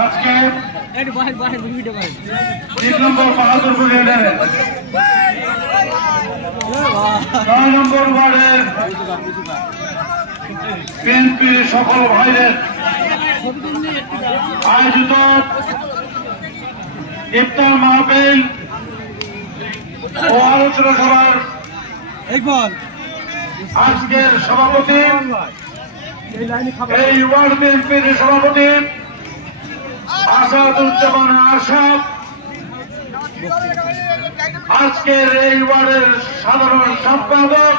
আজকে 3 নম্বর বাহাদুরপুর রেডারে 9 নম্বর ওয়ার্ডের বিএনপির সকল ভাইদের আয়োজিত ইফতার মাহফিল ও আলোচনা সভার আজকের সভাপতি এই ওয়ার্ড বিএনপির সভাপতি আসাদুজ্জামান আশরাফ, আজকের এই ওয়ার্ডের সাধারণ সম্পাদক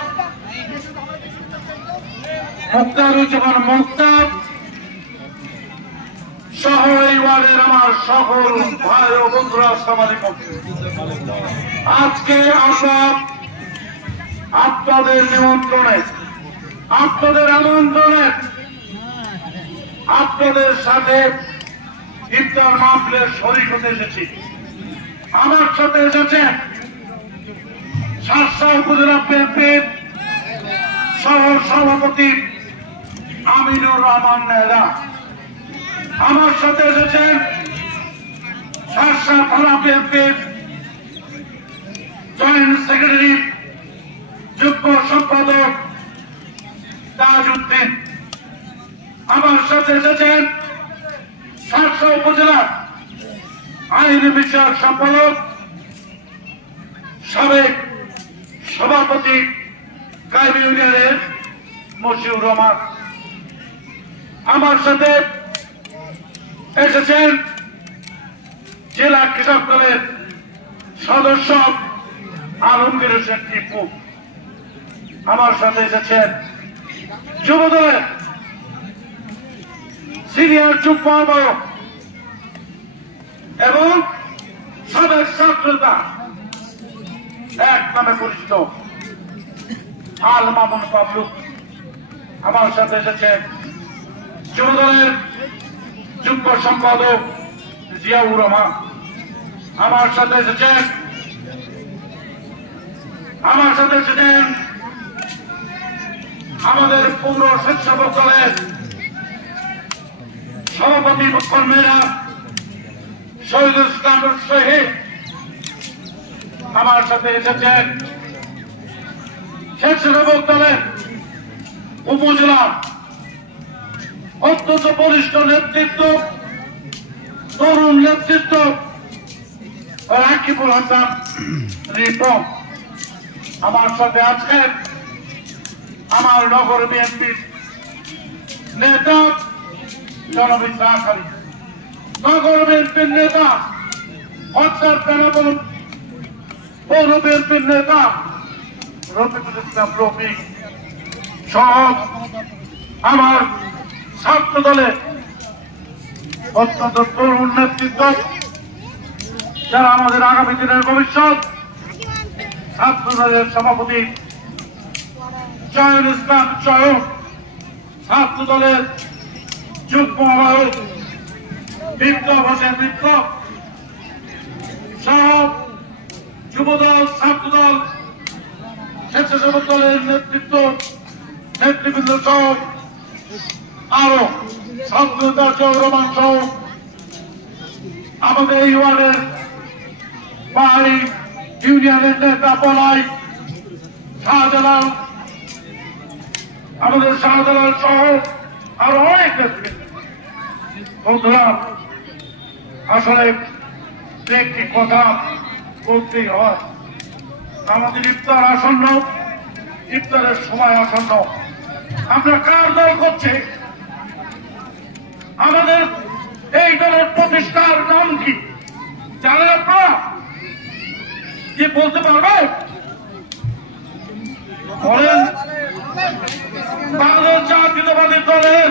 মুক্তারুজ্জামান মুক্তার সহ এই ওয়ার্ডের আমার সকল ভাই ও বন্ধুরা, আসসালামু আলাইকুম। আজকে আমরা আপনাদের নিমন্ত্রণে, আপনাদের আমন্ত্রণে আপনাদের সাথে ইফতার মাহফিলের শরীক হতে এসেছি। আমার সাথে এসেছেন শার্শা উপজেলা বিএনপির সহ সভাপতি আমিনুর রহমান নেহরা, আমার সাথে এসেছেন শার্শা থানা বিএনপির জয়েন্ট সেক্রেটারি যুগ্ম সম্পাদক তাজউদ্দিন, আমার সাথে এসেছেন শার্শা উপজেলা আইন বিষয়ক সম্পাদক সাবেক সভাপতি কাইমি ইউনিয়নের মশিউর রহমান, আমার সাথে এসেছেন জেলা কৃষক দলের সদস্য আলমগীর হোসেন টিপু, আমার সাথে এসেছেন যুব দলের সিনিয়র যুগ্ম আহ্বায়ক এবং সাবেক ছাত্রতা এক নামে পরিচিত আল মামুন পাবলু, আমার সাথে এসেছেন যুব দলের যুগ্ম সম্পাদক জিয়াউর রহমান, আমার সাথে এসেছেন আমাদের পৌর স্বেচ্ছাসেবক দলের সভাপতি কর্মীরা শহীদুল ইসলাম শহীদ, আমার সাথে এসেছেন স্বেচ্ছাসেবক দলের উপজেলা অত্যন্ত বরিষ্ঠ নেতৃত্ব, তরুণ নেতৃত্ব রাকিবুল হাসান রিপন, আমার সাথে আছেন আমার নগর বিএনপির নেতা জনবিদ রাখালি, নগর বিএনপির নেতা অর্থাৎ বেনাবল, পৌর বিএনপির নেতা রফিকুল ইসলাম রফিক সহ আমার ছাত্র দলের অত্যন্ত তরুণ নেতৃত্ব, যারা আমাদের আগামী দিনের ভবিষ্যৎ, ছাত্র দলের সভাপতি জয়ুল ইসলাম জয়ন, ছাত্র দলের যুগ্ম আহ্বায়ক বিপ্লব হোসেন বিপ্লব সহ যুবদল, ছাত্রদল, স্বেচ্ছাসেবক দলের নেতৃবৃন্দ সহ আরো ছাত্রতা চৌরমান সহ আমাদের এই ওয়ার্ডের পাহাড়ি ইউনিয়নের নেতা পলাই শাহজালাল, আমাদের শাহজালাল সহ আরো অনেক নেতৃত্ব। বন্ধুরা, আসলে একটি কথা বলতেই হয়, আমাদের ইফতার আসন্ন, ইফতারের সময় আসন্ন। আমরা কার দল করছে? আমাদের এই দলের প্রতিষ্ঠার নাম কি জানেন আপনারা? কি বলতে পারবেন? বলেন। বাংলাদেশ জাতীয়তাবাদী দলের